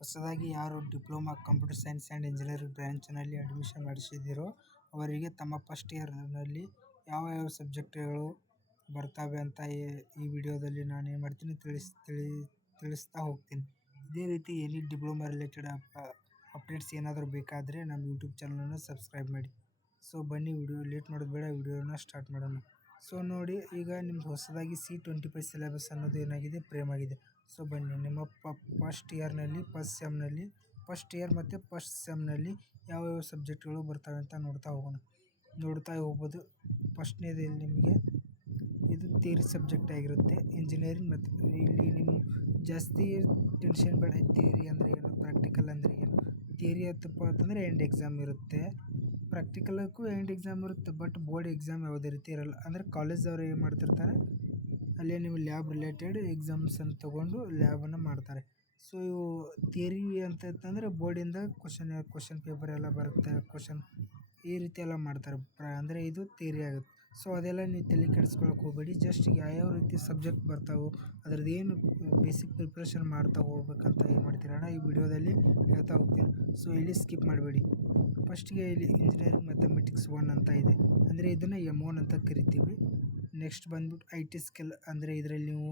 ಹೊಸದಾಗಿ ಯಾರು diploma computer science and engineering ಬ್ರಾಂಚ್ನಲ್ಲಿ ಅಡ್ಮಿಷನ್ ಮಾಡಿಸಿದಿರೋ ಅವರಿಗೆ ತಮ್ಮ ಫಸ್ಟ್ ಇಯರ್ನಲ್ಲಿ ಯಾವ ಯಾವ ಸಬ್ಜೆಕ್ಟ್ಗಳು ಬರ್ತವೆ ಅಂತ ಈ ವಿಡಿಯೋದಲ್ಲಿ ನಾನು ಏನು ಮಾಡ್ತೀನಿ ತಿಳಿಸ್ತಾ ಹೋಗ್ತೀನಿ. ಇದೇ ರೀತಿ ಎನಿ ಡಿಪ್ಲೊಮಾ ರಿಲೇಟೆಡ್ ಅಪ್ಡೇಟ್ಸ್ ಏನಾದರೂ ಬೇಕಾದರೆ ನಮ್ಮ ಯೂಟ್ಯೂಬ್ ಚಾನಲನ್ನು ಸಬ್ಸ್ಕ್ರೈಬ್ ಮಾಡಿ. ಸೊ ಬನ್ನಿ, ವಿಡಿಯೋ ಲೇಟ್ ಮಾಡೋದು ಬೇಡ, ವಿಡಿಯೋನ ಸ್ಟಾರ್ಟ್ ಮಾಡೋಣ. ಸೊ ನೋಡಿ, ಈಗ ನಿಮ್ದು ಹೊಸದಾಗಿ C25 ಸಿಲೆಬಸ್ ಅನ್ನೋದು ಏನಾಗಿದೆ, ಫ್ರೇಮ್ ಆಗಿದೆ. ಸೊ ಬನ್ನಿ, ನಿಮ್ಮ ಫಸ್ಟ್ ಇಯರ್ನಲ್ಲಿ ಫಸ್ಟ್ ಇಯರ್ ಮತ್ತು ಫಸ್ಟ್ ಸೆಮ್ನಲ್ಲಿ ಯಾವ್ಯಾವ ಸಬ್ಜೆಕ್ಟ್ಗಳು ಬರ್ತವೆ ಅಂತ ನೋಡ್ತಾ ಹೋಗ್ಬೋದು. ಫಸ್ಟ್ನೇದಲ್ಲಿ ನಿಮಗೆ ಇದು ಥಿಯರಿ ಸಬ್ಜೆಕ್ಟ್ ಆಗಿರುತ್ತೆ, ಇಂಜಿನಿಯರಿಂಗ್. ಮತ್ತು ಇಲ್ಲಿ ನೀವು ಜಾಸ್ತಿ ಟೆನ್ಷನ್ ಬೇಡ. ಥಿಯರಿ ಅಂದರೆ ಏನು, ಪ್ರಾಕ್ಟಿಕಲ್ ಅಂದರೆ ಏನು. ಥಿಯರಿ ಆಯ್ತಪ್ಪ ಅಂತಂದರೆ ಎಂಡ್ ಎಕ್ಸಾಮ್ ಇರುತ್ತೆ, ಪ್ರಾಕ್ಟಿಕಲಕ್ಕೂ ಎಂಡ್ ಎಕ್ಸಾಮ್ ಇರುತ್ತೆ. ಬಟ್ ಬೋರ್ಡ್ ಎಕ್ಸಾಮ್ ಯಾವುದೇ ರೀತಿ ಇರಲ್ಲ. ಅಂದರೆ ಕಾಲೇಜವ್ರು ಏನು ಮಾಡ್ತಿರ್ತಾರೆ, ಅಲ್ಲೇ ನೀವು ಲ್ಯಾಬ್ ರಿಲೇಟೆಡ್ ಎಕ್ಸಾಮ್ಸ್ ಅಂತ ತೊಗೊಂಡು ಲ್ಯಾಬನ್ನು ಮಾಡ್ತಾರೆ. ಸೊ ಇವು ಥಿಯರಿ ಅಂತಂದರೆ ಬೋರ್ಡಿಂದ ಕ್ವಶನ್ ಪೇಪರ್ ಎಲ್ಲ ಬರುತ್ತೆ, ಈ ರೀತಿ ಎಲ್ಲ ಮಾಡ್ತಾರೆ. ಅಂದರೆ ಇದು ಥಿಯರಿ ಆಗುತ್ತೆ. ಸೊ ಅದೆಲ್ಲ ನೀವು ತಲೆ ಕೆಡಿಸ್ಕೊಳಕ್ಕೆ ಹೋಗಬೇಡಿ. ಜಸ್ಟ್ ಯಾವ್ಯಾವ ರೀತಿ ಸಬ್ಜೆಕ್ಟ್ ಬರ್ತಾವೆ, ಅದ್ರದ್ದು ಏನು ಬೇಸಿಕ್ ಪ್ರಿಪ್ರೇಷನ್ ಮಾಡ್ತಾ ಹೋಗ್ಬೇಕಂತ ಏನು ಮಾಡ್ತೀರಣ್ಣ ಈ ವಿಡಿಯೋದಲ್ಲಿ ಹೇಳ್ತಾ ಹೋಗ್ತೀನಿ. ಸೊ ಇಲ್ಲಿ ಸ್ಕಿಪ್ ಮಾಡಬೇಡಿ. ಫಸ್ಟಿಗೆ ಇಲ್ಲಿ ಇಂಜಿನಿಯರಿಂಗ್ ಮ್ಯಾಥಮೆಟಿಕ್ಸ್ 1 ಅಂತ ಇದೆ, ಅಂದರೆ ಇದನ್ನು M1 ಅಂತ ಕರಿತೀವಿ. ನೆಕ್ಸ್ಟ್ ಬಂದ್ಬಿಟ್ಟು IT ಸ್ಕಿಲ್, ಅಂದರೆ ಇದರಲ್ಲಿ ನೀವು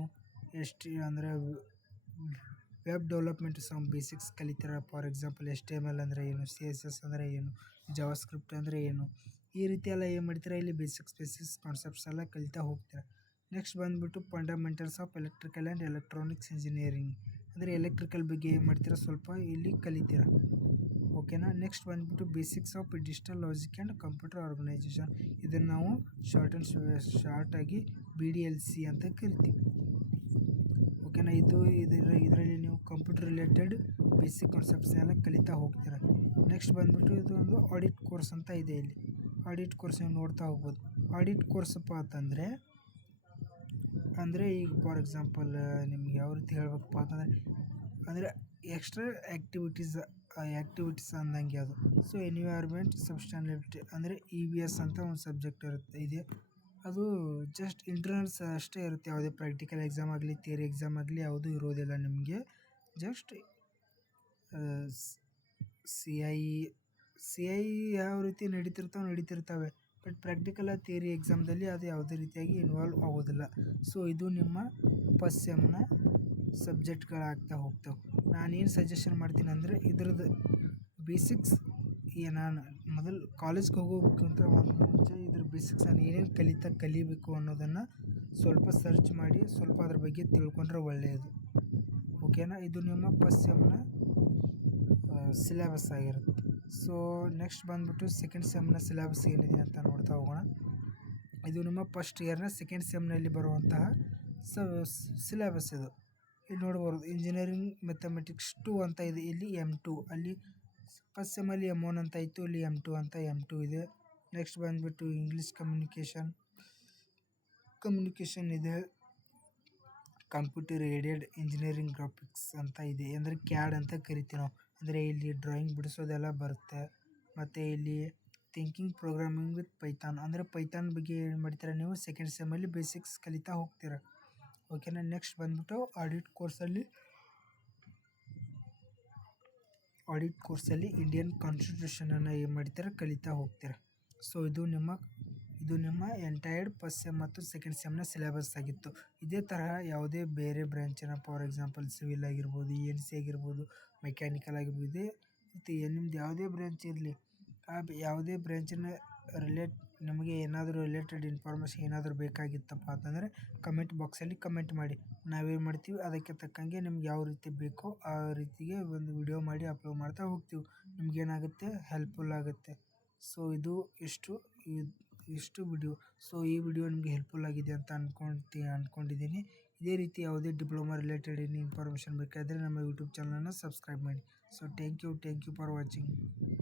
ಅಂದರೆ ವೆಬ್ ಡೆವಲಪ್ಮೆಂಟ್ ಸಮ್ ಬೇಸಿಕ್ಸ್ ಕಲಿತೀರ. ಫಾರ್ ಎಕ್ಸಾಂಪಲ್ HTML ಅಂದರೆ ಏನು, CSS ಅಂದರೆ ಏನು, ಜಾವಾಸ್ಕ್ರಿಪ್ಟ್ ಅಂದರೆ ಏನು, ಈ ರೀತಿ ಎಲ್ಲ ಏನು ಮಾಡ್ತೀರಾ, ಇಲ್ಲಿ ಬೇಸಿಕ್ಸ್ ಕಾನ್ಸೆಪ್ಟ್ಸ್ ಎಲ್ಲ ಕಲಿತಾ ಹೋಗ್ತೀರಾ. ನೆಕ್ಸ್ಟ್ ಬಂದುಬಿಟ್ಟು fundamentals of electrical and electronics engineering, ಅಂದರೆ ಎಲೆಕ್ಟ್ರಿಕಲ್ ಬಗ್ಗೆ ಏನು ಮಾಡ್ತೀರಾ, ಸ್ವಲ್ಪ ಇಲ್ಲಿ ಕಲಿತೀರಾ. ಓಕೆನಾ. ನೆಕ್ಸ್ಟ್ ಬಂದುಬಿಟ್ಟು basics of digital logic and computer organization, ಇದನ್ನು ನಾವು ಶಾರ್ಟಾಗಿ BDLC ಅಂತ ಕರಿತೀವಿ. ಓಕೆನಾ. ಇದರಲ್ಲಿ ನೀವು ಕಂಪ್ಯೂಟರ್ ರಿಲೇಟೆಡ್ ಬೇಸಿಕ್ ಕಾನ್ಸೆಪ್ಟ್ಸ್ ಎಲ್ಲ ಕಲಿತಾ ಹೋಗ್ತೀರಾ. ನೆಕ್ಸ್ಟ್ ಬಂದುಬಿಟ್ಟು ಇದು ಒಂದು ಆಡಿಟ್ ಕೋರ್ಸ್ ಅಂತ ಇದೆ. ಇಲ್ಲಿ ಆಡಿಟ್ ಕೋರ್ಸ್ ನೀವು ನೋಡ್ತಾ ಹೋಗ್ಬೋದು. ಆಡಿಟ್ ಕೋರ್ಸಪ್ಪ ಅಂದರೆ ಈಗ ಫಾರ್ ಎಕ್ಸಾಂಪಲ್ ನಿಮ್ಗೆ ಯಾವ ರೀತಿ ಹೇಳ್ಬೇಕಪ್ಪ ಅಂದರೆ ಎಕ್ಸ್ಟ್ರಾ ಆ್ಯಕ್ಟಿವಿಟೀಸ್ ಅಂದಂಗೆ ಅದು. ಸೊ ಎನ್ವಿರಾನ್ಮೆಂಟ್ ಸಸ್ಟೈನಬಿಲಿಟಿ ಅಂದರೆ EVS ಅಂತ ಒಂದು ಸಬ್ಜೆಕ್ಟ್ ಇದೆ. ಅದು ಜಸ್ಟ್ ಇಂಟರ್ನಲ್ಸ್ ಅಷ್ಟೇ ಇರುತ್ತೆ, ಯಾವುದೇ ಪ್ರಾಕ್ಟಿಕಲ್ ಎಕ್ಸಾಮ್ ಆಗಲಿ ಥಿಯರಿ ಎಕ್ಸಾಮ್ ಆಗಲಿ ಯಾವುದೂ ಇರೋದಿಲ್ಲ ನಿಮಗೆ. ಜಸ್ಟ್ CI ಯಾವ ರೀತಿ ನಡೀತಿರ್ತವೆ. ಬಟ್ ಪ್ರಾಕ್ಟಿಕಲ್ ಥಿಯರಿ ಎಕ್ಸಾಮ್ದಲ್ಲಿ ಅದು ಯಾವುದೇ ರೀತಿಯಾಗಿ ಇನ್ವಾಲ್ವ್ ಆಗೋದಿಲ್ಲ. ಸೊ ಇದು ನಿಮ್ಮ ಫಸ್ಟ್ ಸೆಮ್ನ ಸಬ್ಜೆಕ್ಟ್ಗಳಾಗ್ತಾ ಹೋಗ್ತವೆ. ನಾನೇನು ಸಜೆಷನ್ ಮಾಡ್ತೀನಿ ಅಂದರೆ ಇದ್ರದ್ದು ಬೇಸಿಕ್ಸ್ ನಾನು ಮೊದಲು ಕಾಲೇಜ್ಗೆ ಹೋಗೋಕ್ಕಿಂತ ಮುಂಚೆ ಇದ್ರ ಬೇಸಿಕ್ಸ್ ನಾನು ಏನೇನು ಕಲಿಬೇಕು ಅನ್ನೋದನ್ನು ಸ್ವಲ್ಪ ಸರ್ಚ್ ಮಾಡಿ ಸ್ವಲ್ಪ ಅದ್ರ ಬಗ್ಗೆ ತಿಳ್ಕೊಂಡ್ರೆ ಒಳ್ಳೆಯದು. ಓಕೆನಾ. ಇದು ನಿಮ್ಮ ಫಸ್ಟ್ ಸೆಮ್ನ ಸಿಲೆಬಸ್ ಆಗಿರುತ್ತೆ. ಸೊ ನೆಕ್ಸ್ಟ್ ಬಂದುಬಿಟ್ಟು ಸೆಕೆಂಡ್ ಸೆಮ್ನ ಸಿಲೆಬಸ್ ಏನಿದೆ ಅಂತ ನೋಡ್ತಾ ಹೋಗೋಣ. ಇದು ನಿಮ್ಮ ಫಸ್ಟ್ ಇಯರ್ನ ಸೆಕೆಂಡ್ ಸೆಮ್ನಲ್ಲಿ ಬರುವಂತಹ ಸಿಲೆಬಸ್ ಇದು. ಇಲ್ಲಿ ನೋಡ್ಬೋದು, ಇಂಜಿನಿಯರಿಂಗ್ ಮ್ಯಾಥಮೆಟಿಕ್ಸ್ 2 ಅಂತ ಇದೆ. ಇಲ್ಲಿ M2, ಅಲ್ಲಿ ಫಸ್ಟ್ ಸೆಮ್ಮಲ್ಲಿ M1 ಅಂತ ಇತ್ತು, ಇಲ್ಲಿ M2 ಅಂತ M2 ಇದೆ. ನೆಕ್ಸ್ಟ್ ಬಂದುಬಿಟ್ಟು ಇಂಗ್ಲೀಷ್ ಕಮ್ಯುನಿಕೇಷನ್ ಇದೆ. ಕಂಪ್ಯೂಟರ್ ಏಡೆಡ್ ಇಂಜಿನಿಯರಿಂಗ್ ಗ್ರಾಫಿಕ್ಸ್ ಅಂತ ಇದೆ, ಅಂದರೆ CAD ಅಂತ ಕರಿತೀವಿ ನಾವು. ಅಂದರೆ ಇಲ್ಲಿ ಡ್ರಾಯಿಂಗ್ ಬಿಡಿಸೋದೆಲ್ಲ ಬರುತ್ತೆ. ಮತ್ತು ಇಲ್ಲಿ ಥಿಂಕಿಂಗ್ ಪ್ರೋಗ್ರಾಮಿಂಗ್ ವಿತ್ ಪೈಥಾನ್, ಅಂದರೆ ಪೈಥಾನ್ ಬಗ್ಗೆ ಏನು ಮಾಡ್ತೀರಾ ನೀವು ಸೆಕೆಂಡ್ ಸೆಮ್ಮಲ್ಲಿ ಬೇಸಿಕ್ಸ್ ಕಲಿತಾ ಹೋಗ್ತೀರಾ. ಓಕೆನಾ. ನೆಕ್ಸ್ಟ್ ಬಂದುಬಿಟ್ಟು ಆಡಿಟ್ ಕೋರ್ಸಲ್ಲಿ ಇಂಡಿಯನ್ ಕಾನ್ಸ್ಟಿಟ್ಯೂಷನನ್ನು ಏನು ಮಾಡ್ತೀರಾ, ಕಲಿತಾ ಹೋಗ್ತೀರಾ. ಸೊ ಇದು ನಿಮ್ಮ ಎಂಟೈರ್ಡ್ ಫಸ್ಟ್ ಸೆಮ್ ಮತ್ತು ಸೆಕೆಂಡ್ ಸೆಮ್ನ ಸಿಲೆಬಸ್ ಆಗಿತ್ತು. ಇದೇ ತರಹ ಯಾವುದೇ ಬೇರೆ ಬ್ರ್ಯಾಂಚಿನ, ಫಾರ್ ಎಕ್ಸಾಂಪಲ್ ಸಿವಿಲ್ ಆಗಿರ್ಬೋದು, ENC ಆಗಿರ್ಬೋದು, ಮೆಕ್ಯಾನಿಕಲ್ ಆಗಿರ್ಬೋದು, ಇದೇ ರೀತಿ ನಿಮ್ದು ಯಾವುದೇ ಬ್ರ್ಯಾಂಚ್ ಇರಲಿ, ಯಾವುದೇ ಬ್ರ್ಯಾಂಚಿನ ನಿಮಗೆ ಏನಾದರೂ ರಿಲೇಟೆಡ್ ಇನ್ಫಾರ್ಮೇಷನ್ ಏನಾದರೂ ಬೇಕಾಗಿತ್ತಪ್ಪ ಅಂತಂದರೆ ಕಮೆಂಟ್ ಬಾಕ್ಸಲ್ಲಿ ಕಮೆಂಟ್ ಮಾಡಿ. ನಾವೇನು ಮಾಡ್ತೀವಿ, ಅದಕ್ಕೆ ತಕ್ಕಂಗೆ ನಿಮ್ಗೆ ಯಾವ ರೀತಿ ಬೇಕೋ ಆ ರೀತಿಗೆ ಒಂದು ವಿಡಿಯೋ ಮಾಡಿ ಅಪ್ಲೋಡ್ ಮಾಡ್ತಾ ಹೋಗ್ತೀವಿ. ನಿಮಗೇನಾಗುತ್ತೆ, ಹೆಲ್ಪ್ಫುಲ್ ಆಗುತ್ತೆ. ಸೊ ಇದು ಇಷ್ಟು ವಿಡಿಯೋ. ಸೊ ಈ ವಿಡಿಯೋ ನಿಮಗೆ ಹೆಲ್ಪ್ಫುಲ್ ಆಗಿದೆ ಅಂತ ಅಂದ್ಕೊಂಡಿದ್ದೀನಿ. ಇದೇ ರೀತಿ ಯಾವುದೇ ಡಿಪ್ಲೊಮಾ ರಿಲೇಟೆಡ್ ಇನ್ಫಾರ್ಮೇಷನ್ ಬೇಕಾದರೆ ನಮ್ಮ ಯೂಟ್ಯೂಬ್ ಚಾನಲನ್ನು ಸಬ್ಸ್ಕ್ರೈಬ್ ಮಾಡಿ. So thank you for watching.